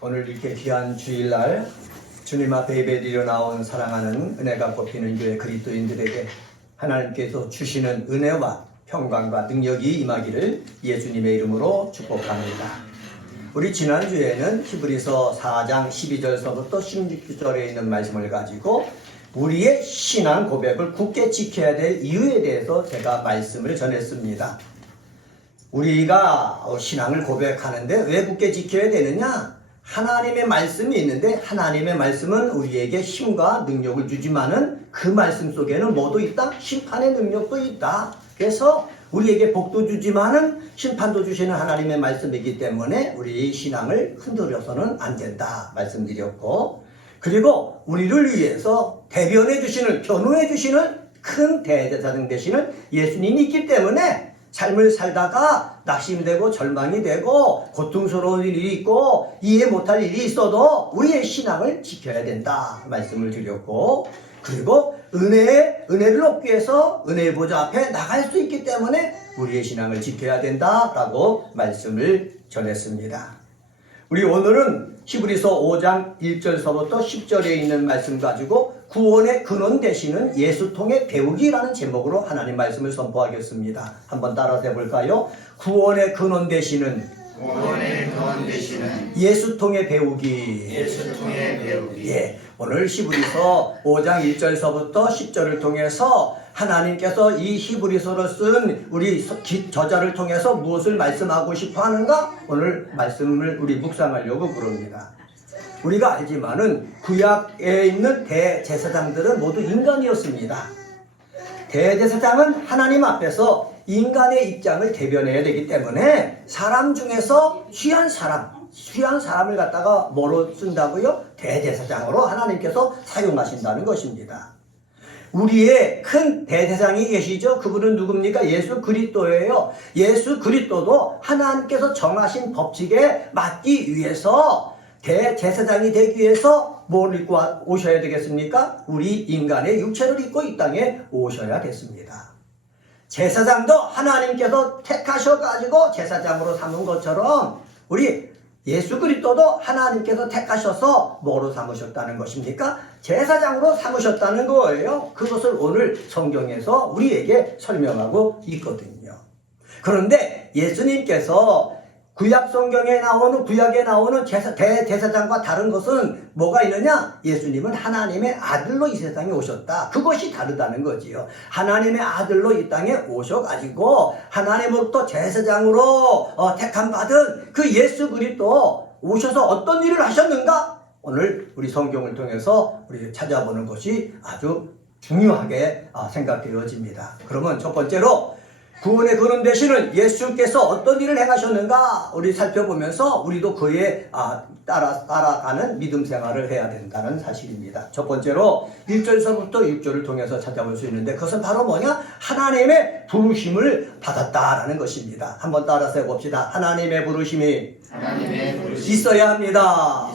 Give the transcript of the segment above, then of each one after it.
오늘 이렇게 귀한 주일날 주님 앞에 예배드리러 나온 사랑하는 은혜가 꽃피는 교회 그리스도인들에게 하나님께서 주시는 은혜와 평강과 능력이 임하기를 예수님의 이름으로 축복합니다. 우리 지난주에는 히브리서 4장 12절서부터 16절에 있는 말씀을 가지고 우리의 신앙 고백을 굳게 지켜야 될 이유에 대해서 제가 말씀을 전했습니다. 우리가 신앙을 고백하는데 왜 굳게 지켜야 되느냐? 하나님의 말씀이 있는데 하나님의 말씀은 우리에게 힘과 능력을 주지만은 그 말씀 속에는 뭐도 있다? 심판의 능력도 있다. 그래서 우리에게 복도 주지만은 심판도 주시는 하나님의 말씀이기 때문에 우리의 신앙을 흔들어서는 안 된다 말씀드렸고, 그리고 우리를 위해서 대변해 주시는, 변호해 주시는 큰 대제사장 되시는 예수님이 있기 때문에 삶을 살다가 낙심되고 절망이 되고 고통스러운 일이 있고 이해 못할 일이 있어도 우리의 신앙을 지켜야 된다 말씀을 드렸고, 그리고 은혜를 얻기 위해서 은혜의 보좌 앞에 나갈 수 있기 때문에 우리의 신앙을 지켜야 된다라고 말씀을 전했습니다. 우리 오늘은 히브리서 5장 1절서부터 10절에 있는 말씀 가지고 구원의 근원 되시는 예수 통해 배우기라는 제목으로 하나님 말씀을 선포하겠습니다. 한번 따라서 해볼까요? 구원의 근원 되시는 예수 통해 배우기. 예, 오늘 히브리서 5장 1절서부터 10절을 통해서 하나님께서 이 히브리서를 쓴 우리 저자를 통해서 무엇을 말씀하고 싶어 하는가? 오늘 말씀을 우리 묵상하려고 그럽니다. 우리가 알지만은 구약에 있는 대제사장들은 모두 인간이었습니다. 대제사장은 하나님 앞에서 인간의 입장을 대변해야 되기 때문에 사람 중에서 귀한 사람을 갖다가 뭐로 쓴다고요? 대제사장으로 하나님께서 사용하신다는 것입니다. 우리의 큰 대제사장이 계시죠? 그분은 누굽니까? 예수 그리스도예요. 예수 그리스도도 하나님께서 정하신 법칙에 맞기 위해서 대제사장이 되기 위해서 뭘 입고 오셔야 되겠습니까? 우리 인간의 육체를 입고 이 땅에 오셔야 됐습니다. 제사장도 하나님께서 택하셔가지고 제사장으로 삼은 것처럼 우리 예수 그리스도도 하나님께서 택하셔서 뭐로 삼으셨다는 것입니까? 제사장으로 삼으셨다는 거예요. 그것을 오늘 성경에서 우리에게 설명하고 있거든요. 그런데 예수님께서 구약 성경에 나오는, 구약에 나오는 대제사장과 다른 것은 뭐가 있느냐? 예수님은 하나님의 아들로 이 세상에 오셨다. 그것이 다르다는 거지요. 하나님의 아들로 이 땅에 오셔가지고 하나님으로부터 제사장으로 택함 받은 그 예수 그리스도 오셔서 어떤 일을 하셨는가? 오늘 우리 성경을 통해서 우리 찾아보는 것이 아주 중요하게 생각되어집니다. 그러면 첫 번째로 구원의 근원 되시는 예수께서 어떤 일을 행하셨는가 우리 살펴보면서 우리도 그에 따라가는 믿음 생활을 해야 된다는 사실입니다. 첫 번째로 1절서부터 6절을 통해서 찾아볼 수 있는데 그것은 바로 뭐냐? 하나님의 부르심을 받았다라는 것입니다. 한번 따라서 해봅시다. 하나님의 부르심이 있어야 합니다.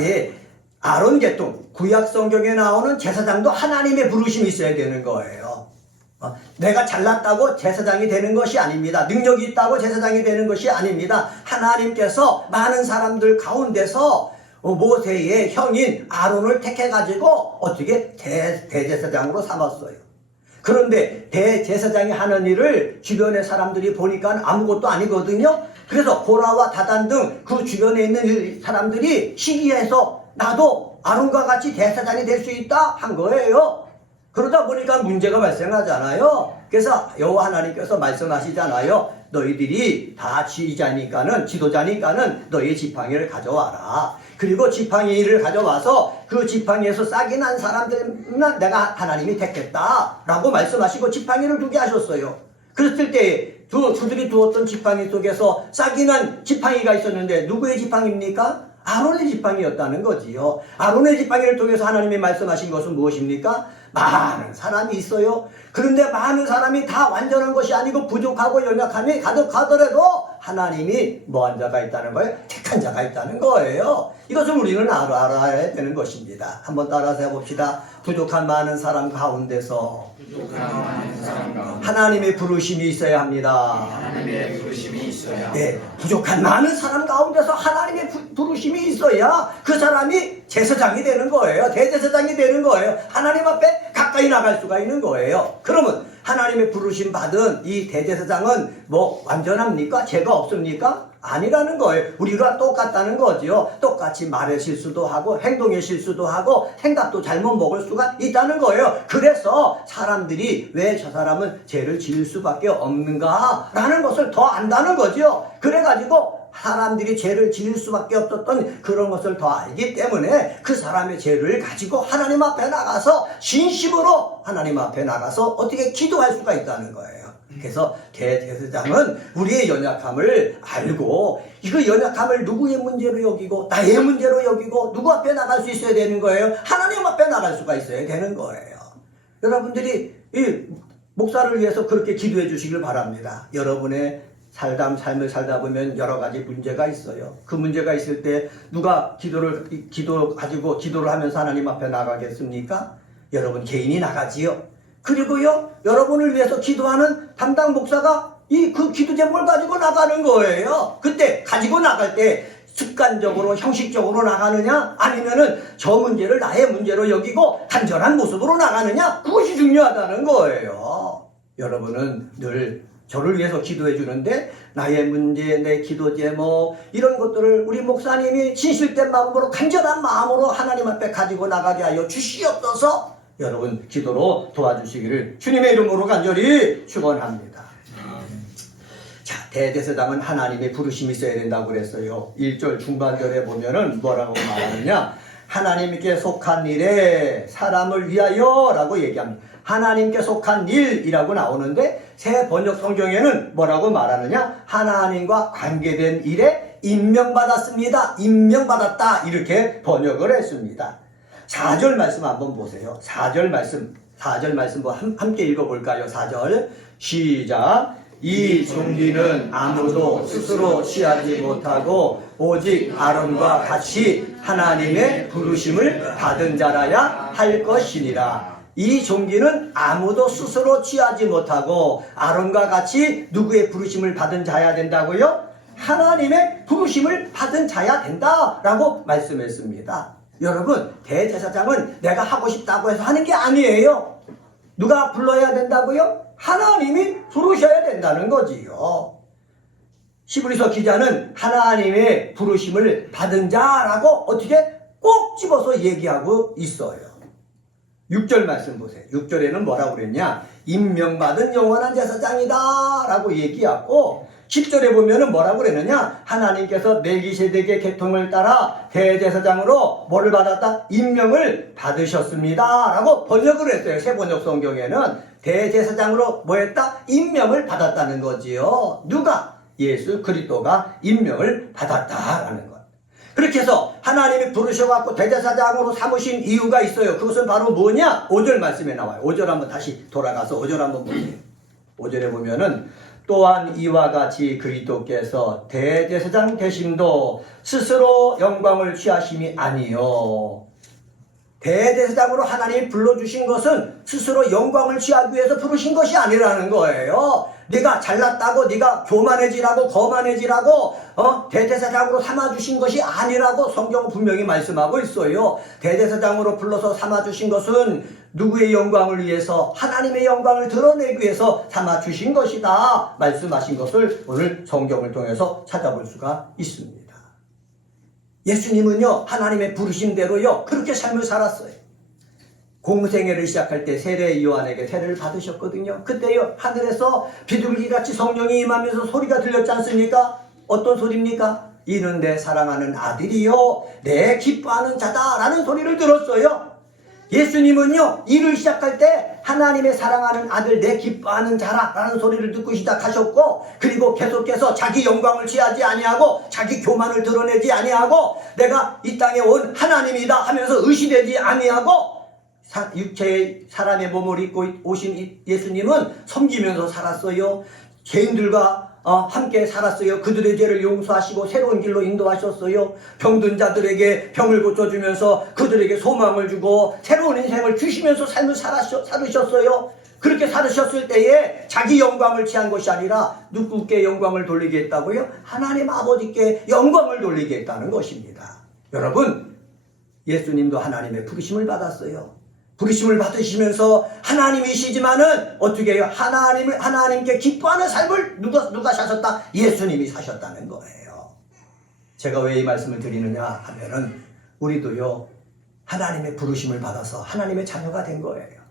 예, 아론 계통 구약 성경에 나오는 제사장도 하나님의 부르심이 있어야 되는 거예요. 내가 잘났다고 제사장이 되는 것이 아닙니다. 능력이 있다고 제사장이 되는 것이 아닙니다. 하나님께서 많은 사람들 가운데서 모세의 형인 아론을 택해가지고 어떻게 대제사장으로 삼았어요. 그런데 대제사장이 하는 일을 주변의 사람들이 보니까 아무것도 아니거든요. 그래서 고라와 다단 등 그 주변에 있는 사람들이 시기해서 나도 아론과 같이 대제사장이 될 수 있다 한 거예요. 그러다 보니까 문제가 발생하잖아요. 그래서 여호와 하나님께서 말씀하시잖아요. 너희들이 다 지도자니까는 너희 지팡이를 가져와라. 그리고 지팡이를 가져와서 그 지팡이에서 싹이 난 사람들만 내가 하나님이 택했다 라고 말씀하시고 지팡이를 두게 하셨어요. 그랬을 때 그들이 두었던 지팡이 속에서 싹이 난 지팡이가 있었는데 누구의 지팡이입니까? 아론의 지팡이였다는 거지요. 아론의 지팡이를 통해서 하나님이 말씀하신 것은 무엇입니까? 많은 사람이 있어요. 그런데 많은 사람이 다 완전한 것이 아니고 부족하고 연약함이 가득하더라도 하나님이 뭐한 자가 있다는 거예요? 택한 자가 있다는 거예요. 이것을 우리는 알아야 되는 것입니다. 한번 따라서 해봅시다. 부족한 많은 사람 가운데서 하나님의 부르심이 있어야 합니다. 하나님의 부르심이 있어야. 네, 부족한 많은 사람 가운데서 하나님의 부르심이 있어야 그 사람이 제사장이 되는 거예요. 대제사장이 되는 거예요. 하나님 앞에 가까이 나갈 수가 있는 거예요. 그러면 하나님의 부르심 받은 이 대제사장은 뭐 완전합니까? 죄가 없습니까? 아니라는 거예요. 우리가 똑같다는 거지요. 똑같이 말의 실수도 하고 행동의 실수도 하고 생각도 잘못 먹을 수가 있다는 거예요. 그래서 사람들이 왜 저 사람은 죄를 지을 수밖에 없는가 라는 것을 더 안다는 거지요. 그래가지고 사람들이 죄를 지을 수밖에 없었던 그런 것을 더 알기 때문에 그 사람의 죄를 가지고 하나님 앞에 나가서 진심으로 하나님 앞에 나가서 어떻게 기도할 수가 있다는 거예요. 그래서 대제사장은 우리의 연약함을 알고 이거 연약함을 누구의 문제로 여기고 나의 문제로 여기고 누구 앞에 나갈 수 있어야 되는 거예요? 하나님 앞에 나갈 수가 있어야 되는 거예요. 여러분들이 이 목사를 위해서 그렇게 기도해 주시길 바랍니다. 여러분의 삶을 살다 보면 여러 가지 문제가 있어요. 그 문제가 있을 때 누가 기도를 하면서 하나님 앞에 나가겠습니까? 여러분 개인이 나가지요. 그리고요, 여러분을 위해서 기도하는 담당 목사가 그 기도 제목을 가지고 나가는 거예요. 그때 가지고 나갈 때 습관적으로 형식적으로 나가느냐 아니면은 저 문제를 나의 문제로 여기고 간절한 모습으로 나가느냐, 그것이 중요하다는 거예요. 여러분은 늘 저를 위해서 기도해 주는데 나의 문제, 내 기도 제목 이런 것들을 우리 목사님이 진실된 마음으로 간절한 마음으로 하나님 앞에 가지고 나가게 하여 주시옵소서. 여러분 기도로 도와주시기를 주님의 이름으로 간절히 축원합니다. 자, 대제사장은 하나님의 부르심이 있어야 된다고 그랬어요. 1절 중반절에 보면은 뭐라고 말하느냐, 하나님께 속한 일에 사람을 위하여 라고 얘기합니다. 하나님께 속한 일이라고 나오는데 새 번역 성경에는 뭐라고 말하느냐, 하나님과 관계된 일에 임명받았습니다. 임명받았다 이렇게 번역을 했습니다. 4절 말씀 한번 보세요. 4절 말씀 뭐 함께 읽어볼까요? 4절 시작. 이 종기는 아무도 스스로 취하지 못하고 오직 아론과 같이 하나님의 부르심을 받은 자라야 할 것이니라. 이 종기는 아무도 스스로 취하지 못하고 아론과 같이 누구의 부르심을 받은 자야 된다고요? 하나님의 부르심을 받은 자야 된다라고 말씀했습니다. 여러분, 대제사장은 내가 하고 싶다고 해서 하는 게 아니에요. 누가 불러야 된다고요? 하나님이 부르셔야 된다는 거지요. 히브리서 기자는 하나님의 부르심을 받은 자라고 어떻게 꼭 집어서 얘기하고 있어요. 6절 말씀 보세요. 6절에는 뭐라고 그랬냐, 임명받은 영원한 제사장이다 라고 얘기하고 10절에 보면은 뭐라고 그랬느냐, 하나님께서 멜기세덱의 계통을 따라 대제사장으로 뭐를 받았다? 임명을 받으셨습니다 라고 번역을 했어요. 새 번역 성경에는 대제사장으로 뭐 했다? 임명을 받았다는 거지요. 누가? 예수 그리스도가 임명을 받았다라는 것. 그렇게 해서 하나님이 부르셔갖고 대제사장으로 삼으신 이유가 있어요. 그것은 바로 뭐냐? 5절 말씀에 나와요. 5절 한번 다시 돌아가서 5절 한번 보세요. 5절에 보면은 또한 이와 같이 그리스도께서 대제사장 되심도 스스로 영광을 취하심이 아니요. 대제사장으로 하나님이 불러주신 것은 스스로 영광을 취하기 위해서 부르신 것이 아니라는 거예요. 네가 잘났다고, 네가 교만해지라고, 거만해지라고 대제사장으로 삼아주신 것이 아니라고 성경은 분명히 말씀하고 있어요. 대제사장으로 불러서 삼아주신 것은 누구의 영광을 위해서, 하나님의 영광을 드러내기 위해서 삼아주신 것이다 말씀하신 것을 오늘 성경을 통해서 찾아볼 수가 있습니다. 예수님은요, 하나님의 부르심대로요 그렇게 삶을 살았어요. 공생애를 시작할 때 세례 요한에게 세례를 받으셨거든요. 그때요 하늘에서 비둘기같이 성령이 임하면서 소리가 들렸지 않습니까? 어떤 소리입니까? 이는 내 사랑하는 아들이요 내 기뻐하는 자다라는 소리를 들었어요. 예수님은요 일을 시작할 때 하나님의 사랑하는 아들, 내 기뻐하는 자라라는 소리를 듣고 시작하셨고, 그리고 계속해서 자기 영광을 취하지 아니하고 자기 교만을 드러내지 아니하고 내가 이 땅에 온 하나님이다 하면서 의심되지 아니하고 육체의 사람의 몸을 입고 오신 예수님은 섬기면서 살았어요. 죄인들과 함께 살았어요. 그들의 죄를 용서하시고 새로운 길로 인도하셨어요. 병든 자들에게 병을 고쳐주면서 그들에게 소망을 주고 새로운 인생을 주시면서 삶을 살으셨어요. 그렇게 살으셨을 때에 자기 영광을 취한 것이 아니라 누구께 영광을 돌리겠다고요? 하나님 아버지께 영광을 돌리겠다는 것입니다. 여러분, 예수님도 하나님의 부르심을 받았어요. 부르심을 받으시면서 하나님이시지만은 어떻게 해요? 하나님께 기뻐하는 삶을 누가 사셨다? 예수님이 사셨다는 거예요. 제가 왜 이 말씀을 드리느냐 하면은 우리도요, 하나님의 부르심을 받아서 하나님의 자녀가 된 거예요.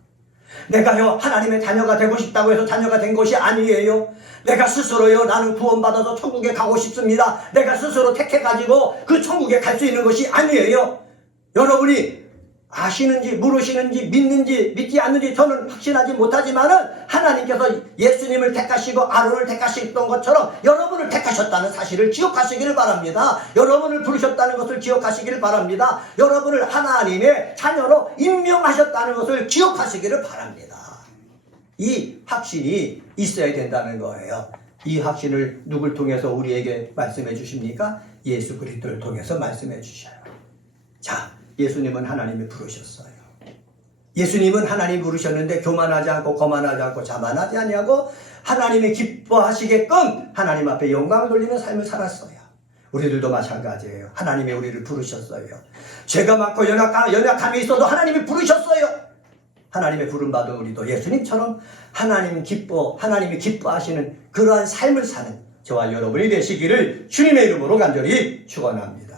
내가요, 하나님의 자녀가 되고 싶다고 해서 자녀가 된 것이 아니에요. 내가 스스로요, 나는 구원받아서 천국에 가고 싶습니다. 내가 스스로 택해가지고 그 천국에 갈 수 있는 것이 아니에요. 여러분이 아시는지 모르시는지 믿는지 믿지 않는지 저는 확신하지 못하지만은 하나님께서 예수님을 택하시고 아론을 택하셨던 것처럼 여러분을 택하셨다는 사실을 기억하시기를 바랍니다. 여러분을 부르셨다는 것을 기억하시기를 바랍니다. 여러분을 하나님의 자녀로 임명하셨다는 것을 기억하시기를 바랍니다. 이 확신이 있어야 된다는 거예요. 이 확신을 누굴 통해서 우리에게 말씀해 주십니까? 예수 그리스도를 통해서 말씀해 주셔요. 자, 예수님은 하나님이 부르셨어요. 예수님은 하나님이 부르셨는데 교만하지 않고 거만하지 않고 자만하지 아니하고 하나님이 기뻐하시게끔 하나님 앞에 영광을 돌리는 삶을 살았어요. 우리들도 마찬가지예요. 하나님이 우리를 부르셨어요. 죄가 많고 연약함이 있어도 하나님이 부르셨어요. 하나님의 부름받은 우리도 예수님처럼 하나님이 기뻐하시는 그러한 삶을 사는 저와 여러분이 되시기를 주님의 이름으로 간절히 축원합니다.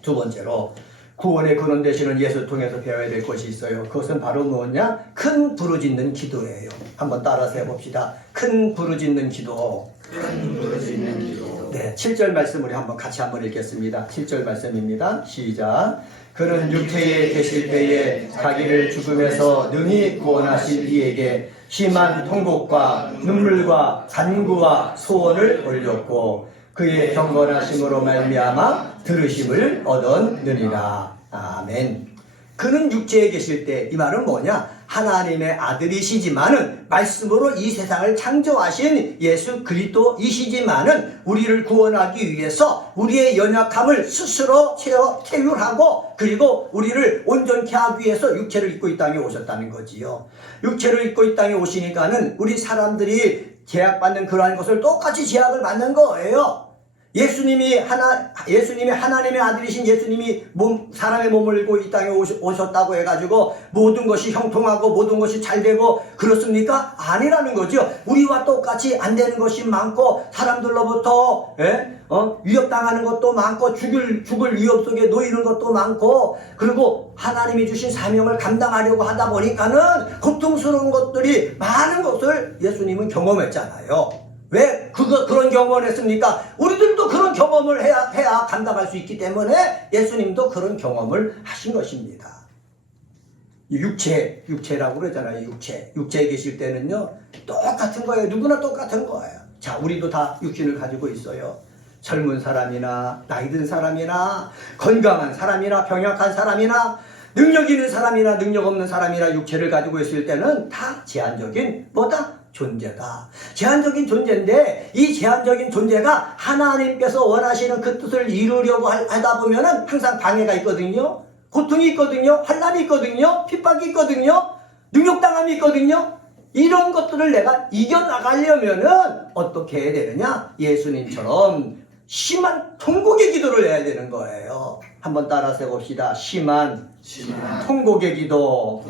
두 번째로 구원의 근원 되시는 예수를 통해서 배워야 될 것이 있어요. 그것은 바로 뭐냐? 큰 부르짖는 기도예요. 한번 따라서 해봅시다. 큰 부르짖는 기도. 큰 부르짖는 기도. 네, 7절 말씀 우리 같이 한번 읽겠습니다. 7절 말씀입니다. 시작. 그는 육체에 계실 때에 자기를 죽음에서 능히 구원하신 이에게 심한 통곡과 눈물과 간구와 소원을 올렸고 그의 경건하심으로 말미암아 들으심을 얻었느니라. 아멘. 그는 육체에 계실 때, 이 말은 뭐냐? 하나님의 아들이시지만은 말씀으로 이 세상을 창조하신 예수 그리스도이시지만은 우리를 구원하기 위해서 우리의 연약함을 스스로 체휼하고 그리고 우리를 온전케 하기 위해서 육체를 입고 이 땅에 오셨다는 거지요. 육체를 입고 이 땅에 오시니까는 우리 사람들이 제약받는 그러한 것을 똑같이 제약을 받는 거예요. 예수님이 하나님의 아들이신 예수님이 사람의 몸을 입고 이 땅에 오셨다고 해가지고 모든 것이 형통하고 모든 것이 잘 되고 그렇습니까? 아니라는 거죠. 우리와 똑같이 안 되는 것이 많고 사람들로부터 위협당하는 것도 많고 죽을 위협 속에 놓이는 것도 많고 그리고 하나님이 주신 사명을 감당하려고 하다 보니까는 고통스러운 것들이 많은 것을 예수님은 경험했잖아요. 왜 그런 경험을 했습니까? 우리들도 그런 경험을 해야 감당할 수 있기 때문에 예수님도 그런 경험을 하신 것입니다. 육체라고 그러잖아요. 육체에 계실 때는요 똑같은 거예요. 누구나 똑같은 거예요. 자, 우리도 다 육신을 가지고 있어요. 젊은 사람이나 나이 든 사람이나 건강한 사람이나 병약한 사람이나 능력 있는 사람이나 능력 없는 사람이나 육체를 가지고 있을 때는 다 제한적인 존재다. 제한적인 존재인데 이 제한적인 존재가 하나님께서 원하시는 그 뜻을 이루려고 하다 보면은 항상 방해가 있거든요. 고통이 있거든요. 환난이 있거든요. 핍박이 있거든요. 능욕당함이 있거든요. 이런 것들을 내가 이겨나가려면은 어떻게 해야 되느냐? 예수님처럼 심한 통곡의 기도를 해야 되는 거예요. 한번 따라서 해봅시다. 심한 통곡의 기도.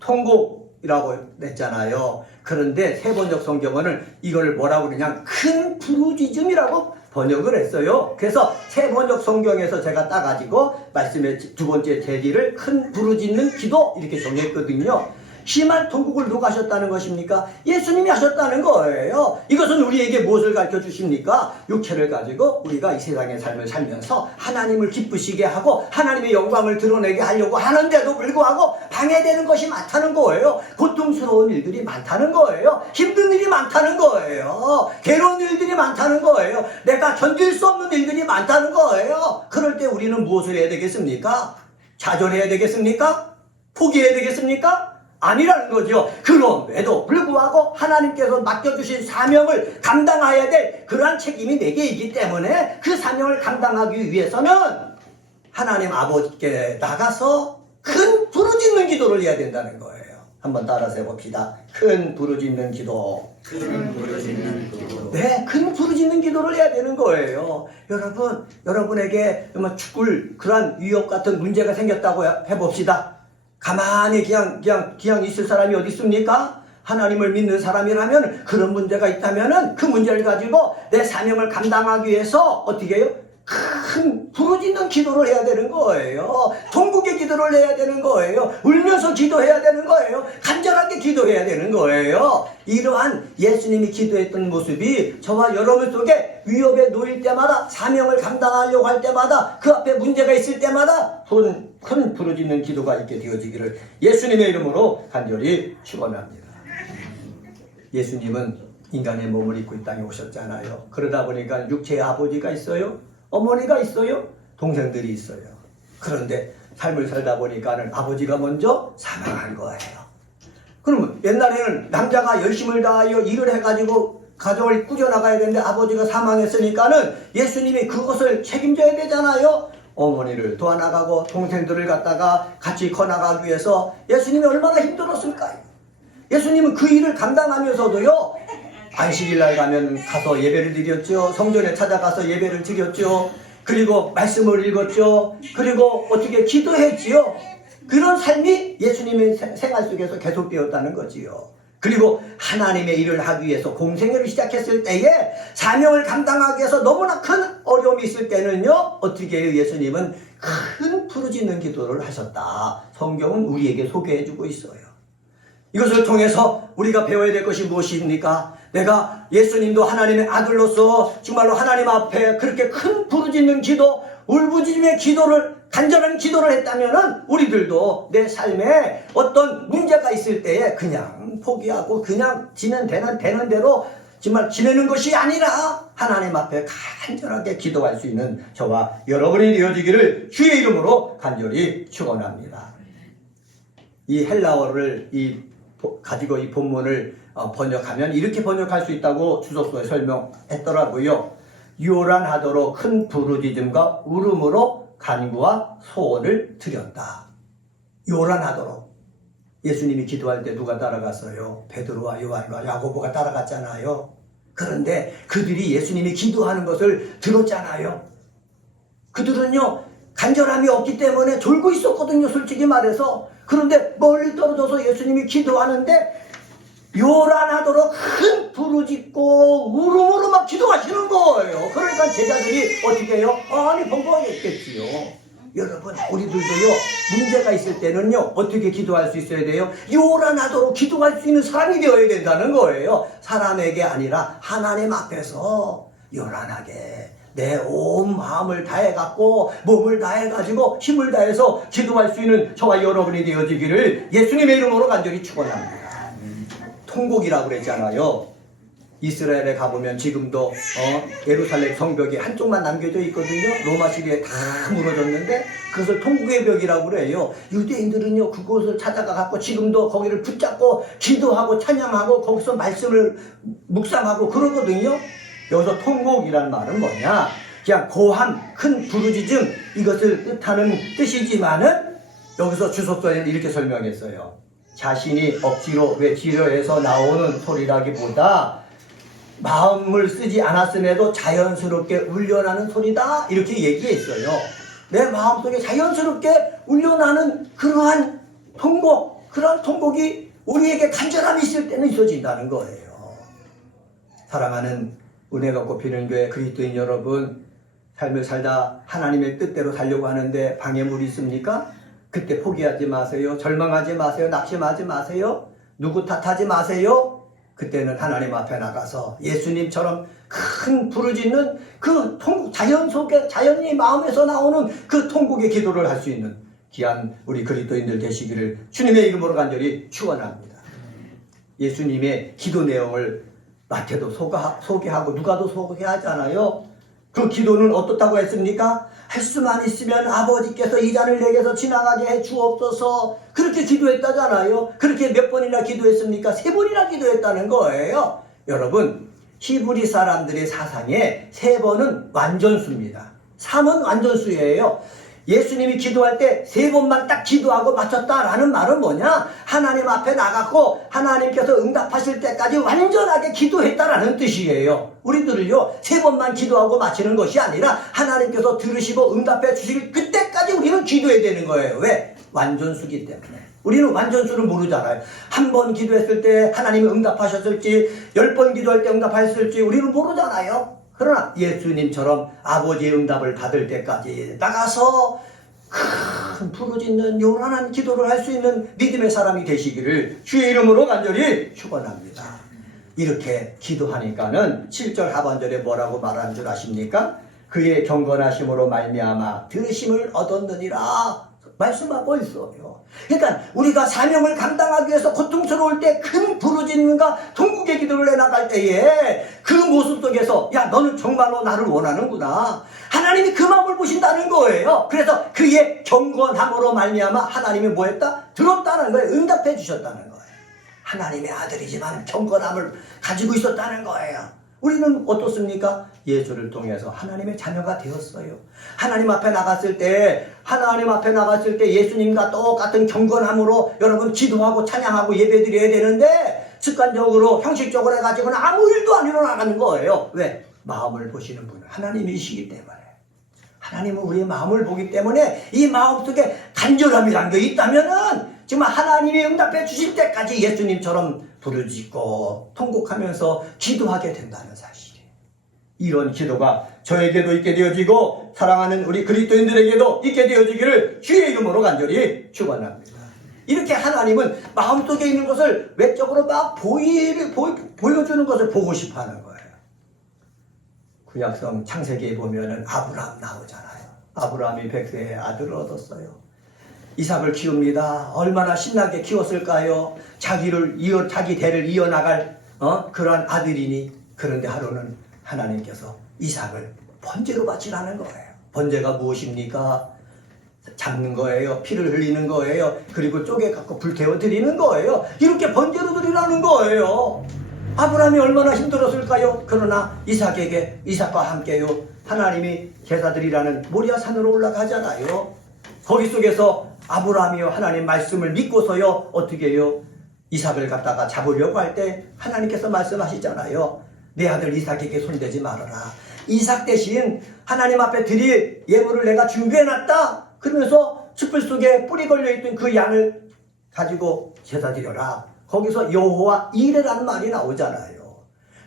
통곡이라고 했잖아요. 그런데 세번역 성경은 이걸 뭐라고 그러냐? 큰 부르짖음이라고 번역을 했어요. 그래서 세번역 성경에서 제가 따가지고 말씀의 두 번째 제지를 큰 부르짖는 기도 이렇게 정했거든요. 심한 통곡을 누가 하셨다는 것입니까? 예수님이 하셨다는 거예요. 이것은 우리에게 무엇을 가르쳐 주십니까? 육체를 가지고 우리가 이 세상의 삶을 살면서 하나님을 기쁘시게 하고 하나님의 영광을 드러내게 하려고 하는데도 불구하고 방해되는 것이 많다는 거예요. 고통스러운 일들이 많다는 거예요. 힘든 일이 많다는 거예요. 괴로운 일들이 많다는 거예요. 내가 견딜 수 없는 일들이 많다는 거예요. 그럴 때 우리는 무엇을 해야 되겠습니까? 좌절해야 되겠습니까? 포기해야 되겠습니까? 아니라는 거죠. 그럼에도 불구하고 하나님께서 맡겨주신 사명을 감당해야 될 그러한 책임이 내게 있기 때문에 그 사명을 감당하기 위해서는 하나님 아버지께 나가서 큰 부르짖는 기도를 해야 된다는 거예요. 한번 따라서 해봅시다. 큰 부르짖는 기도. 큰 부르짖는 기도. 네, 큰 부르짖는 기도를 해야 되는 거예요. 여러분, 여러분에게 죽을 그러한 위협 같은 문제가 생겼다고 해봅시다. 가만히 그냥 있을 사람이 어디 있습니까? 하나님을 믿는 사람이라면 그런 문제가 있다면은 그 문제를 가지고 내 사명을 감당하기 위해서 어떻게 해요? 큰 부르짖는 기도를 해야 되는 거예요. 통곡의 기도를 해야 되는 거예요. 울면서 기도해야 되는 거예요. 간절하게 기도해야 되는 거예요. 이러한 예수님이 기도했던 모습이 저와 여러분 속에 위협에 놓일 때마다 사명을 감당하려고 할 때마다 그 앞에 문제가 있을 때마다 큰 부르짖는 기도가 있게 되어지기를 예수님의 이름으로 간절히 축원합니다. 예수님은 인간의 몸을 입고 이 땅에 오셨잖아요. 그러다 보니까 육체의 아버지가 있어요. 어머니가 있어요. 동생들이 있어요. 그런데 삶을 살다 보니까는 아버지가 먼저 사망한 거예요. 그러면 옛날에는 남자가 열심을 다하여 일을 해가지고 가정을 꾸려나가야 되는데 아버지가 사망했으니까는 예수님이 그것을 책임져야 되잖아요. 어머니를 도와나가고 동생들을 갖다가 같이 커나가기 위해서 예수님이 얼마나 힘들었을까요? 예수님은 그 일을 감당하면서도요, 안식일 날 가서 예배를 드렸죠. 성전에 찾아가서 예배를 드렸죠. 그리고 말씀을 읽었죠. 그리고 어떻게 기도했지요. 그런 삶이 예수님의 생활 속에서 계속되었다는 거지요. 그리고 하나님의 일을 하기 위해서 공생애를 시작했을 때에 사명을 감당하기 위해서 너무나 큰 어려움이 있을 때는요, 어떻게 해요? 예수님은 큰 부르짖는 기도를 하셨다. 성경은 우리에게 소개해주고 있어요. 이것을 통해서 우리가 배워야 될 것이 무엇입니까? 내가 예수님도 하나님의 아들로서 정말로 하나님 앞에 그렇게 큰 부르짖는 기도, 울부짖음의 기도를, 간절한 기도를 했다면은 우리들도 내 삶에 어떤 문제가 있을 때에 그냥 포기하고 그냥 되는 대로 정말 지내는 것이 아니라 하나님 앞에 간절하게 기도할 수 있는 저와 여러분이 되어지기를 주의 이름으로 간절히 축원합니다. 이 헬라어를 가지고 이 본문을 번역하면 이렇게 번역할 수 있다고 주석서에 설명했더라고요. 요란하도록 큰 부르짖음과 울음으로 간구와 소원을 드렸다. 요란하도록. 예수님이 기도할 때 누가 따라갔어요? 베드로와 요한과 야고보가 따라갔잖아요. 그런데 그들이 예수님이 기도하는 것을 들었잖아요. 그들은요, 간절함이 없기 때문에 졸고 있었거든요, 솔직히 말해서. 그런데 멀리 떨어져서 예수님이 기도하는데 요란하도록 큰 부르짖고 울음으로 막 기도하시는 거예요. 그러니까 제자들이 어떻게 해요? 아니, 번거하겠겠지요. 여러분, 우리들도요, 문제가 있을 때는요, 어떻게 기도할 수 있어야 돼요? 요란하도록 기도할 수 있는 사람이 되어야 된다는 거예요. 사람에게 아니라 하나님 앞에서 요란하게 내 온 마음을 다해갖고 몸을 다해가지고 힘을 다해서 기도할 수 있는 저와 여러분이 되어지기를 예수님의 이름으로 간절히 축원합니다. 통곡이라고 그랬잖아요. 이스라엘에 가보면 지금도 예루살렘 성벽이 한쪽만 남겨져 있거든요. 로마 시대에 다 무너졌는데 그것을 통곡의 벽이라고 그래요. 유대인들은요, 그곳을 찾아가갖고 지금도 거기를 붙잡고 기도하고 찬양하고 거기서 말씀을 묵상하고 그러거든요. 여기서 통곡이라는 말은 뭐냐? 그냥 고함, 큰 부르짖음, 이것을 뜻하는 뜻이지만은 여기서 주석서에는 이렇게 설명했어요. 자신이 억지로 외치려해서 나오는 소리라기보다 마음을 쓰지 않았음에도 자연스럽게 울려나는 소리다, 이렇게 얘기했어요. 내 마음속에 자연스럽게 울려나는 그러한 통곡, 그러한 통곡이 우리에게 간절함이 있을 때는 있어진다는 거예요. 사랑하는 은혜가 꼽히는 교회 그리스도인 여러분, 삶을 살다 하나님의 뜻대로 살려고 하는데 방해물이 있습니까? 그때 포기하지 마세요. 절망하지 마세요. 낙심하지 마세요. 누구 탓하지 마세요. 그때는 하나님 앞에 나가서 예수님처럼 큰 부르짖는 그 통곡, 자연히 마음에서 나오는 그 통곡의 기도를 할 수 있는 귀한 우리 그리스도인들 되시기를 주님의 이름으로 간절히 축원합니다. 예수님의 기도 내용을 마태도 소개하고 누가도 소개하잖아요. 그 기도는 어떻다고 했습니까? 할 수만 있으면 아버지께서 이 잔을 내게서 지나가게 해 주옵소서. 그렇게 기도했다잖아요. 그렇게 몇 번이나 기도했습니까? 3번이나 기도했다는 거예요. 여러분, 히브리 사람들의 사상에 3번은 완전수입니다. 3은 완전수예요. 예수님이 기도할 때 3번만 딱 기도하고 마쳤다라는 말은 뭐냐? 하나님 앞에 나갔고 하나님께서 응답하실 때까지 완전하게 기도했다라는 뜻이에요. 우리들을요 3번만 기도하고 마치는 것이 아니라 하나님께서 들으시고 응답해 주실 그때까지 우리는 기도해야 되는 거예요. 왜? 완전수기 때문에. 우리는 완전수를 모르잖아요. 한 번 기도했을 때 하나님이 응답하셨을지 10번 기도할 때 응답하셨을지 우리는 모르잖아요. 그러나 예수님처럼 아버지의 응답을 받을 때까지 나가서 큰 부르짖는 요란한 기도를 할 수 있는 믿음의 사람이 되시기를 주의 이름으로 간절히 축원합니다. 이렇게 기도하니까는 7절 하반절에 뭐라고 말하는 줄 아십니까? 그의 경건하심으로 말미암아 들으심을 얻었느니라 말씀하고 있어요. 그러니까 우리가 사명을 감당하기 위해서 고통스러울 때 큰 부르짖는가 통곡의 기도를 해나갈 때에 그 모습 속에서 야 너는 정말로 나를 원하는구나. 하나님이 그 마음을 보신다는 거예요. 그래서 그의 경건함으로 말미암아 하나님이 뭐 했다? 들었다는 거예요. 응답해 주셨다는 거예요. 하나님의 아들이지만 경건함을 가지고 있었다는 거예요. 우리는 어떻습니까? 예수를 통해서 하나님의 자녀가 되었어요. 하나님 앞에 나갔을 때 예수님과 똑같은 경건함으로 여러분 기도하고 찬양하고 예배드려야 되는데 습관적으로 형식적으로 해가지고는 아무 일도 안 일어나는 거예요. 왜? 마음을 보시는 분은 하나님이시기 때문에. 하나님은 우리의 마음을 보기 때문에 이 마음속에 간절함이란 게 있다면은 정말 하나님이 응답해 주실 때까지 예수님처럼 부르짖고 통곡하면서 기도하게 된다는 사실이에요. 이런 기도가 저에게도 있게 되어지고 사랑하는 우리 그리스도인들에게도 있게 되어지기를 주의 이름으로 간절히 축원합니다. 이렇게 하나님은 마음속에 있는 것을 외적으로 막 보여주는 것을 보고 싶어하는 거예요. 구약성 창세기에 보면은 아브라함 나오잖아요. 아브라함이 100세에 아들을 얻었어요. 이삭을 키웁니다. 얼마나 신나게 키웠을까요? 자기 대를 이어나갈 그러한 아들이니. 그런데 하루는 하나님께서 이삭을 번제로 바치라는 거예요. 번제가 무엇입니까? 잡는 거예요. 피를 흘리는 거예요. 그리고 쪼개 갖고 불태워 드리는 거예요. 이렇게 번제로 드리라는 거예요. 아브라함이 얼마나 힘들었을까요? 그러나 이삭과 함께요. 하나님이 제사드리라는 모리아 산으로 올라가잖아요. 거기 속에서 아브라함이요 하나님 말씀을 믿고서요 어떻게 해요? 이삭을 갖다가 잡으려고 할 때 하나님께서 말씀하시잖아요. 내 아들 이삭에게 손대지 말아라. 이삭 대신 하나님 앞에 드릴 예물을 내가 준비해놨다. 그러면서 숯불 속에 뿌리 걸려있던 그 양을 가지고 제사 드려라. 거기서 여호와 이레라는 말이 나오잖아요.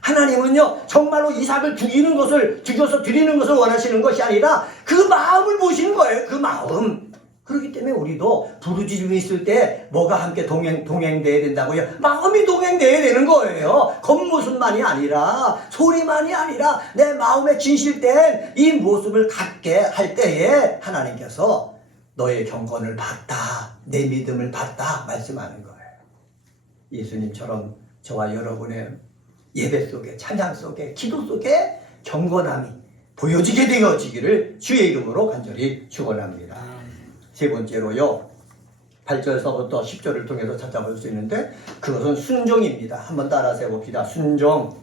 하나님은요 정말로 이삭을 죽여서 드리는 것을 원하시는 것이 아니라 그 마음을 보시는 거예요. 그 마음. 그렇기 때문에 우리도 부르짖음이 있을 때 뭐가 함께 동행돼야 된다고요? 마음이 동행돼야 되는 거예요. 겉모습만이 아니라 소리만이 아니라 내 마음에 진실된 이 모습을 갖게 할 때에 하나님께서 너의 경건을 봤다. 내 믿음을 봤다. 말씀하는 거예요. 예수님처럼 저와 여러분의 예배 속에 찬양 속에 기도 속에 경건함이 보여지게 되어지기를 주의 이름으로 간절히 축원합니다. 세 번째로요. 8절서부터 10절을 통해서 찾아볼 수 있는데 그것은 순종입니다. 한번 따라서 해봅시다. 순종.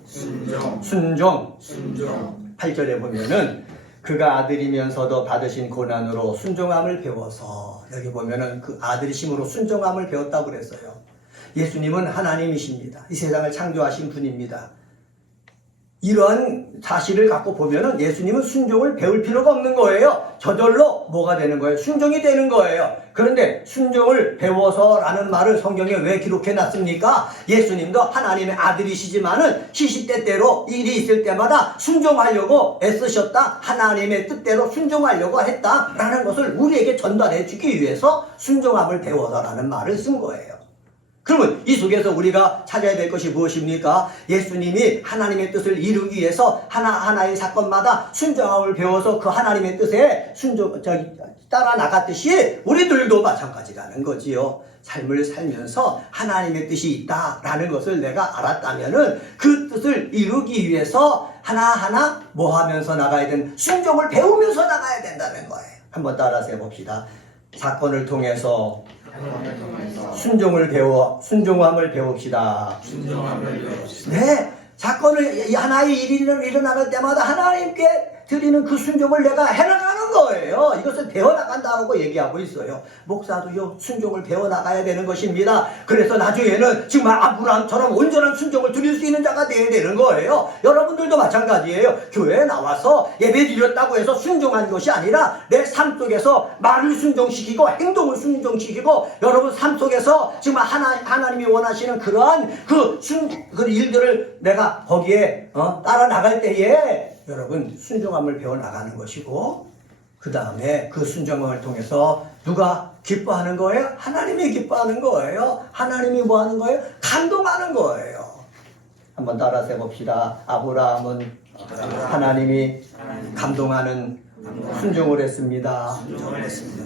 8절에 보면은 그가 아들이면서도 받으신 고난으로 순종함을 배워서 여기 보면은 그 아들이심으로 순종함을 배웠다고 그랬어요. 예수님은 하나님이십니다. 이 세상을 창조하신 분입니다. 이러한 사실을 갖고 보면은 예수님은 순종을 배울 필요가 없는 거예요. 저절로 뭐가 되는 거예요? 순종이 되는 거예요. 그런데 순종을 배워서라는 말을 성경에 왜 기록해 놨습니까? 예수님도 하나님의 아들이시지만은 시시때때로 일이 있을 때마다 순종하려고 애쓰셨다. 하나님의 뜻대로 순종하려고 했다라는 것을 우리에게 전달해 주기 위해서 순종함을 배워서라는 말을 쓴 거예요. 그러면 이 속에서 우리가 찾아야 될 것이 무엇입니까? 예수님이 하나님의 뜻을 이루기 위해서 하나하나의 사건마다 순종함을 배워서 그 하나님의 뜻에 따라 나갔듯이 우리들도 마찬가지라는 거지요. 삶을 살면서 하나님의 뜻이 있다라는 것을 내가 알았다면은 그 뜻을 이루기 위해서 하나하나 뭐 하면서 나가야 되는, 순종을 배우면서 나가야 된다는 거예요. 한번 따라서 해봅시다. 사건을 통해서 순종함을 배웁시다. 순종함을 배웁시다. 네, 사건을 하나의 일이 일어나갈 때마다 하나님께 드리는 그 순종을 내가 해나가는 거예요. 이것을 배워나간다고 얘기하고 있어요. 목사도요, 순종을 배워나가야 되는 것입니다. 그래서 나중에는 정말 아브라함처럼 온전한 순종을 드릴 수 있는 자가 되어야 되는 거예요. 여러분들도 마찬가지예요. 교회에 나와서 예배 드렸다고 해서 순종한 것이 아니라 내 삶 속에서 말을 순종시키고 행동을 순종시키고 여러분 삶 속에서 정말 하나님이 원하시는 그러한 그 일들을 내가 거기에 따라 나갈 때에 여러분 순종함을 배워나가는 것이고, 그 다음에 그 순종함을 통해서 누가 기뻐하는 거예요? 하나님이 기뻐하는 거예요. 하나님이 뭐 하는 거예요? 감동하는 거예요. 한번 따라서 해봅시다. 아브라함은 하나님이 감동하는 순종을 했습니다.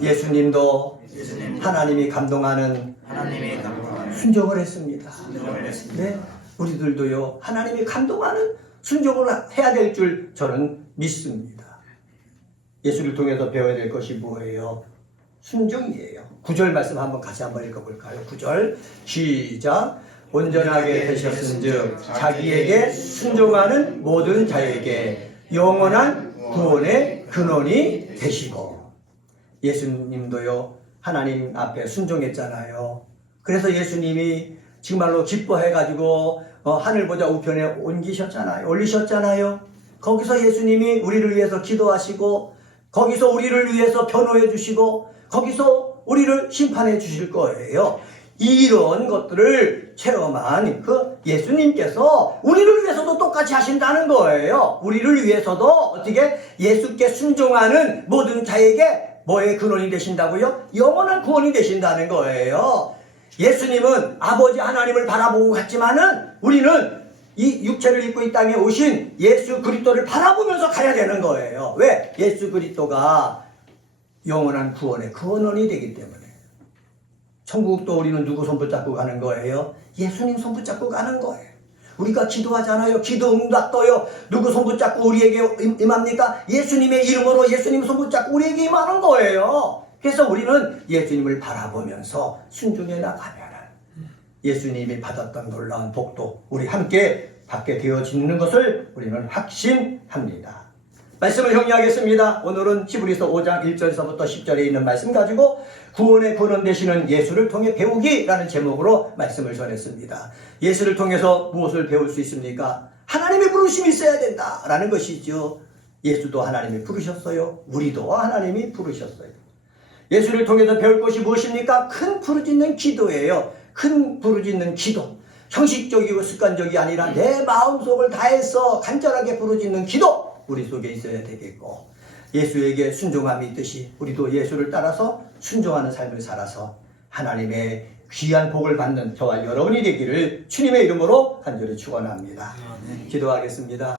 예수님도 하나님이 감동하는 순종을 했습니다. 네, 우리들도요, 하나님이 감동하는 순종을 해야 될 줄 저는 믿습니다. 예수를 통해서 배워야 될 것이 뭐예요? 순종이에요. 9절 말씀 한번 같이 한번 읽어볼까요? 9절 시작. 온전하게 되셨은즉 자기에게 순종하는 모든 자에게 영원한 구원의 근원이 되시고. 예수님도요, 하나님 앞에 순종했잖아요. 그래서 예수님이 정말로 기뻐해가지고 하늘 보좌 우편에 올리셨잖아요. 거기서 예수님이 우리를 위해서 기도하시고, 거기서 우리를 위해서 변호해 주시고, 거기서 우리를 심판해 주실 거예요. 이런 것들을 체험한 그 예수님께서 우리를 위해서도 똑같이 하신다는 거예요. 우리를 위해서도 어떻게 예수께 순종하는 모든 자에게 뭐의 근원이 되신다고요? 영원한 구원이 되신다는 거예요. 예수님은 아버지 하나님을 바라보고 갔지만은 우리는 이 육체를 입고 이 땅에 오신 예수 그리스도를 바라보면서 가야 되는 거예요. 왜? 예수 그리스도가 영원한 구원의 근원이 되기 때문에. 천국도 우리는 누구 손 붙잡고 가는 거예요? 예수님 손 붙잡고 가는 거예요. 우리가 기도하잖아요. 기도 응답도요, 누구 손 붙잡고 우리에게 임합니까? 예수님의 이름으로 예수님 손 붙잡고 우리에게 임하는 거예요. 그래서 우리는 예수님을 바라보면서 순종해 나가면 예수님이 받았던 놀라운 복도 우리 함께 받게 되어지는 것을 우리는 확신합니다. 말씀을 정리하겠습니다. 오늘은 히브리서 5장 1절에서부터 10절에 있는 말씀 가지고 구원의 근원 되시는 예수를 통해 배우기라는 제목으로 말씀을 전했습니다. 예수를 통해서 무엇을 배울 수 있습니까? 하나님의 부르심이 있어야 된다라는 것이죠. 예수도 하나님이 부르셨어요. 우리도 하나님이 부르셨어요. 예수를 통해서 배울 것이 무엇입니까? 큰 부르짖는 기도예요. 큰 부르짖는 기도. 형식적이고 습관적이 아니라 내 마음속을 다해서 간절하게 부르짖는 기도, 우리 속에 있어야 되겠고, 예수에게 순종함이 있듯이 우리도 예수를 따라서 순종하는 삶을 살아서 하나님의 귀한 복을 받는 저와 여러분이 되기를 주님의 이름으로 간절히 축원합니다. 기도하겠습니다.